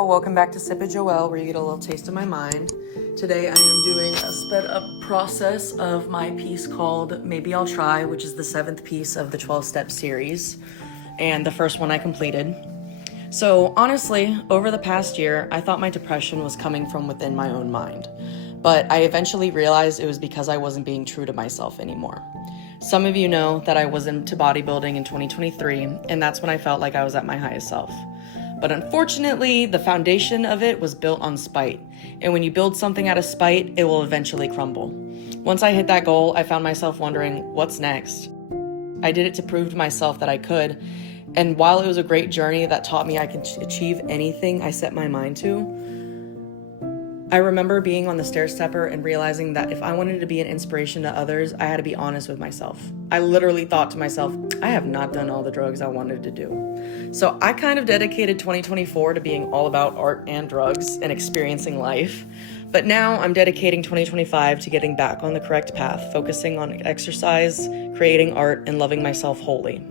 y'all, welcome back to Sip with Joelle, where you get a little taste of my mind. Today I am doing a sped up process of my piece called Maybe I'll Try, which is the 7th piece of the 12-step series, and the first one I completed. So honestly, over the past year, I thought my depression was coming from within my own mind, but I eventually realized it was because I wasn't being true to myself anymore. Some of you know that I was into bodybuilding in 2023, and that's when I felt like I was at my highest self. But unfortunately, the foundation of it was built on spite. And when you build something out of spite, it will eventually crumble. Once I hit that goal, I found myself wondering, what's next? I did it to prove to myself that I could. And while it was a great journey that taught me I can achieve anything I set my mind to, I remember being on the stair stepper and realizing that if I wanted to be an inspiration to others, I had to be honest with myself. I literally thought to myself, I have not done all the drugs I wanted to do. So I kind of dedicated 2024 to being all about art and drugs and experiencing life. But now I'm dedicating 2025 to getting back on the correct path, focusing on exercise, creating art, and loving myself wholly.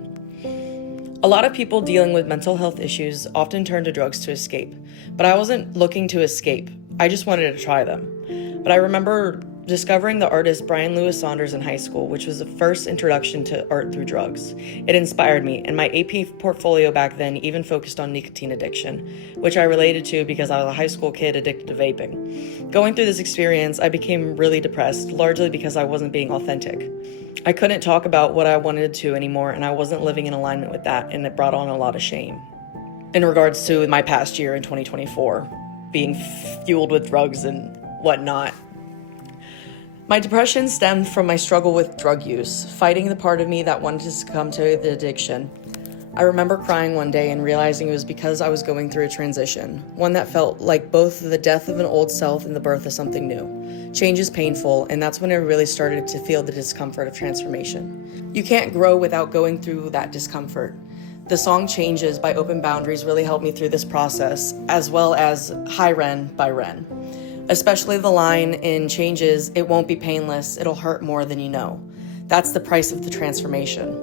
A lot of people dealing with mental health issues often turn to drugs to escape, but I wasn't looking to escape. I just wanted to try them. But I remember discovering the artist Brian Lewis Saunders in high school, which was the first introduction to art through drugs. It inspired me, and my AP portfolio back then even focused on nicotine addiction, which I related to because I was a high school kid addicted to vaping. Going through this experience, I became really depressed, largely because I wasn't being authentic. I couldn't talk about what I wanted to anymore, and I wasn't living in alignment with that, and it brought on a lot of shame. In regards to my past year in 2024, being fueled with drugs and whatnot. My depression stemmed from my struggle with drug use, fighting the part of me that wanted to succumb to the addiction. I remember crying one day and realizing it was because I was going through a transition, one that felt like both the death of an old self and the birth of something new. Change is painful, and that's when I really started to feel the discomfort of transformation. You can't grow without going through that discomfort. The song Changes by Open Boundaries really helped me through this process, as well as Hi Ren by Ren. Especially the line in Changes, it won't be painless, it'll hurt more than you know. That's the price of the transformation.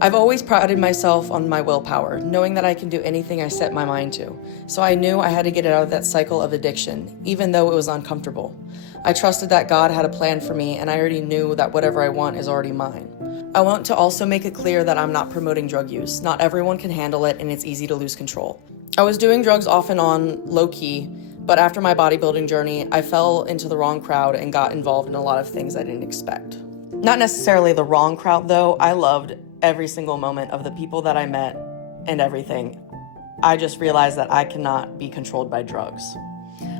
I've always prided myself on my willpower, knowing that I can do anything I set my mind to. So I knew I had to get out of that cycle of addiction, even though it was uncomfortable. I trusted that God had a plan for me, and I already knew that whatever I want is already mine. I want to also make it clear that I'm not promoting drug use. Not everyone can handle it, and it's easy to lose control. I was doing drugs off and on, low-key, but after my bodybuilding journey, I fell into the wrong crowd and got involved in a lot of things I didn't expect. Not necessarily the wrong crowd, though. I loved every single moment of the people that I met and everything. I just realized that I cannot be controlled by drugs.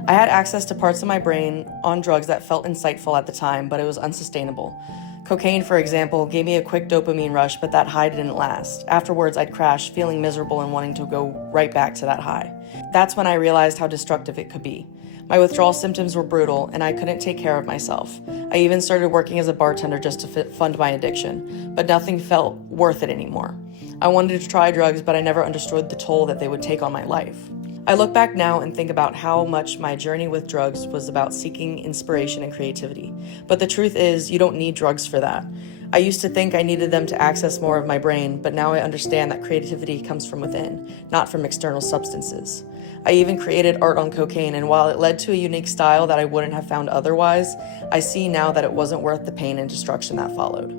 I had access to parts of my brain on drugs that felt insightful at the time, but it was unsustainable. Cocaine, for example, gave me a quick dopamine rush, but that high didn't last. Afterwards, I'd crash, feeling miserable and wanting to go right back to that high. That's when I realized how destructive it could be. My withdrawal symptoms were brutal, and I couldn't take care of myself. I even started working as a bartender just to fund my addiction, but nothing felt worth it anymore. I wanted to try drugs, but I never understood the toll that they would take on my life. I look back now and think about how much my journey with drugs was about seeking inspiration and creativity. But the truth is, you don't need drugs for that. I used to think I needed them to access more of my brain, but now I understand that creativity comes from within, not from external substances. I even created art on cocaine, and while it led to a unique style that I wouldn't have found otherwise, I see now that it wasn't worth the pain and destruction that followed.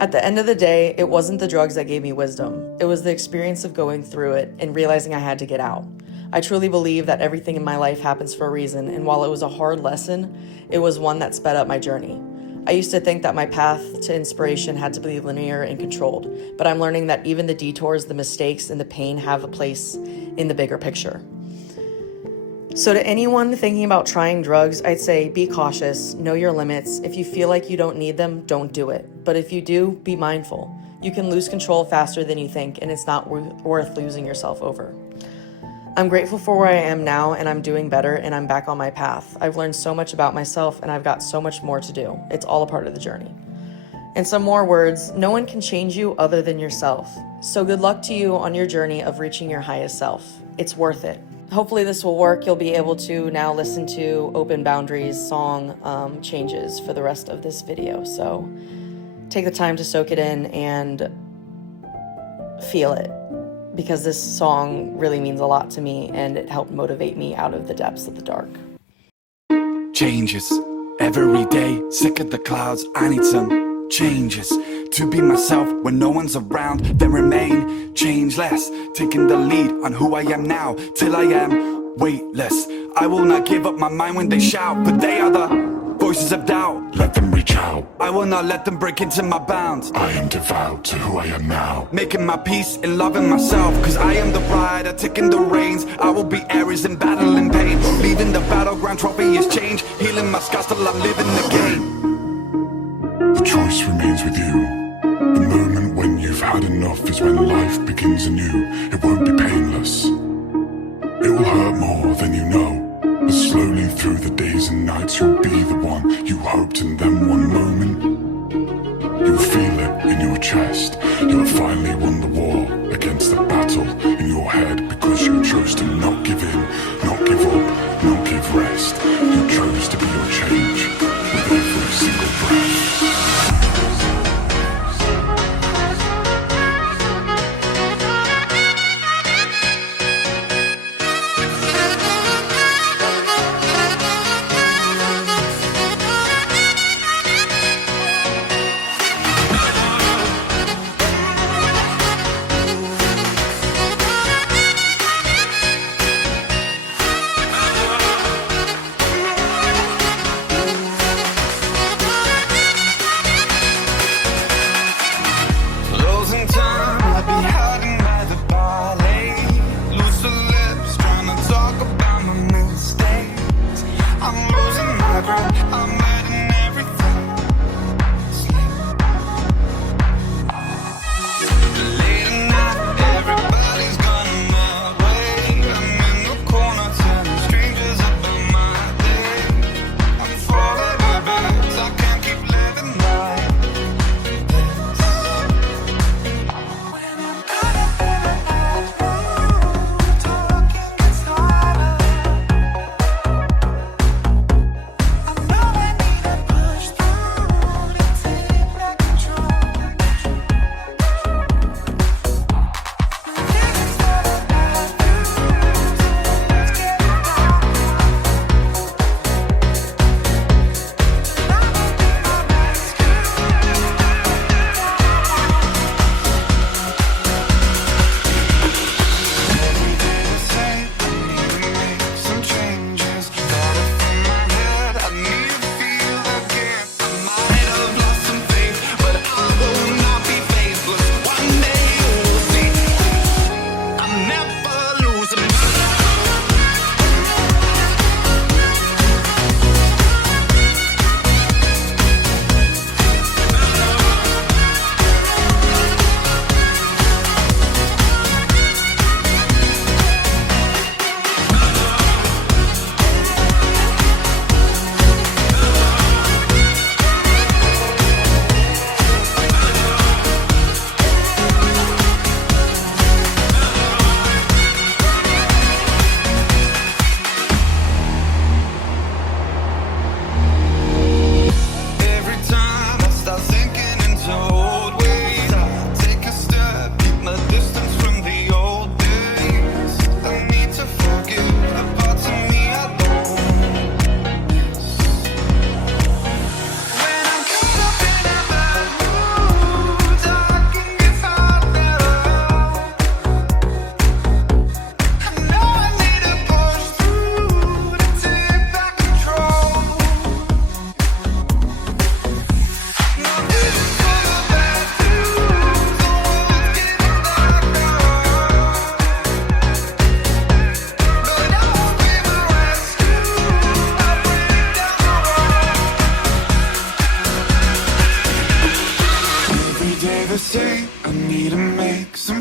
At the end of the day, it wasn't the drugs that gave me wisdom. It was the experience of going through it and realizing I had to get out. I truly believe that everything in my life happens for a reason, and while it was a hard lesson, it was one that sped up my journey. I used to think that my path to inspiration had to be linear and controlled, but I'm learning that even the detours, the mistakes, and the pain have a place in the bigger picture. So to anyone thinking about trying drugs, I'd say be cautious, know your limits. If you feel like you don't need them, don't do it. But if you do, be mindful. You can lose control faster than you think, and it's not worth losing yourself over. I'm grateful for where I am now, and I'm doing better, and I'm back on my path. I've learned so much about myself, and I've got so much more to do. It's all a part of the journey. In some more words, no one can change you other than yourself. So good luck to you on your journey of reaching your highest self. It's worth it. Hopefully this will work. You'll be able to now listen to Open Boundaries song Changes for the rest of this video. So take the time to soak it in and feel it. because this song really means a lot to me and it helped motivate me out of the depths of the dark. Changes every day, sick of the clouds, I need some changes to be myself when no one's around, then remain changeless, taking the lead on who I am now till I am weightless. I will not give up my mind when they shout, but they are the voices of doubt. Let them reach out. I will not let them break into my bounds. I am devout to who I am now. Making my peace and loving myself, cause I am the rider taking the reins. I will be Aries in battle and pain, leaving the battleground trophy is change, healing my scars till I'm living the game. The choice remains with you. The moment when you've had enough is when life begins anew. It won't be painless. It will hurt more than you know. But slowly through the days and nights you'll be the one you hoped, and then one moment you'll feel it in your chest. You have finally won the war against the battle in your head, because you chose to not give in, not give up, not give rest. You chose to be your change with every single breath.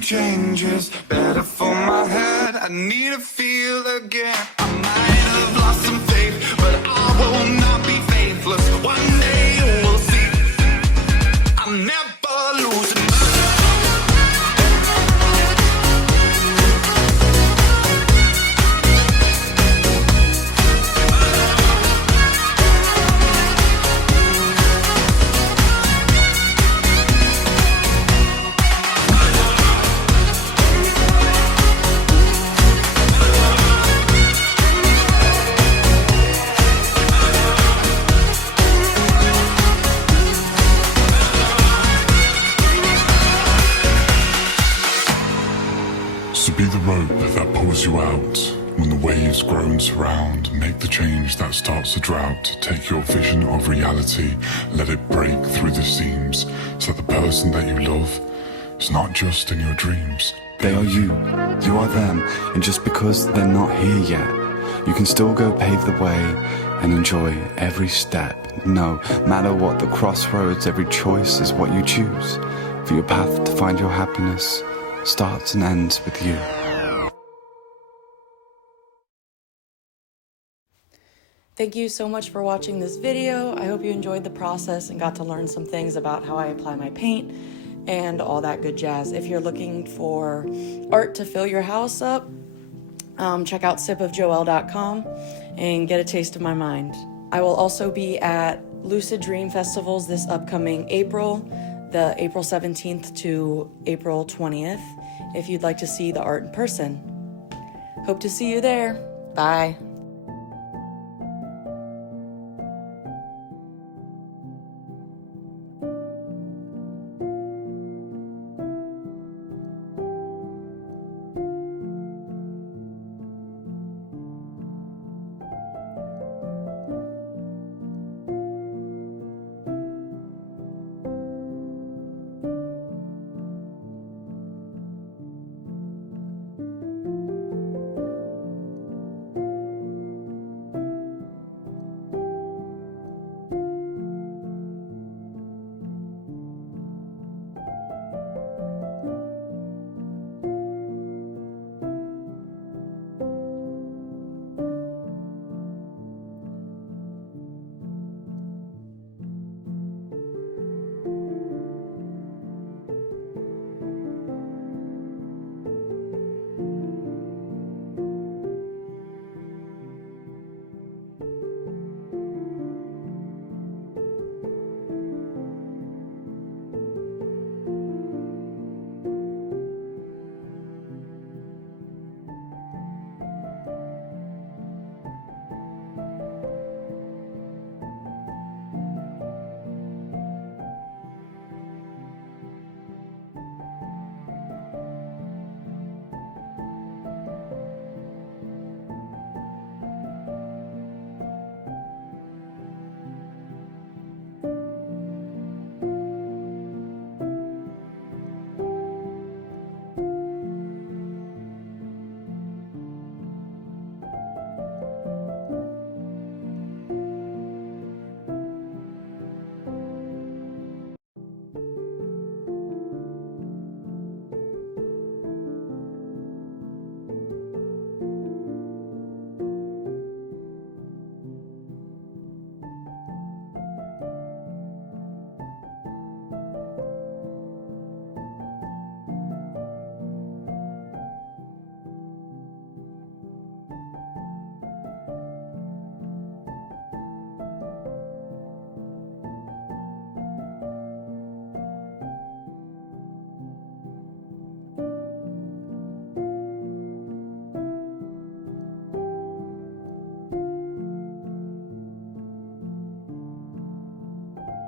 changes. Better for my head, I need to feel again. I might have lost some faith, but I will not be faithless. One day we'll see, I'm never losing. pours you out. When the waves grow and surround, make the change that starts the drought. Take your vision of reality, let it break through the seams, so that the person that you love is not just in your dreams. They are you are them, and just because they're not here yet, you can still go pave the way and enjoy every step. No matter what the crossroads, every choice is what you choose. For your path to find your happiness starts and ends with you. Thank you so much for watching this video. I hope you enjoyed the process and got to learn some things about how I apply my paint and all that good jazz. If you're looking for art to fill your house up, check out sipofjoelle.com and get a taste of my mind. I will also be at Lucid Dream Festivals this upcoming April, the April 17th to April 20th, if you'd like to see the art in person. Hope to see you there. Bye.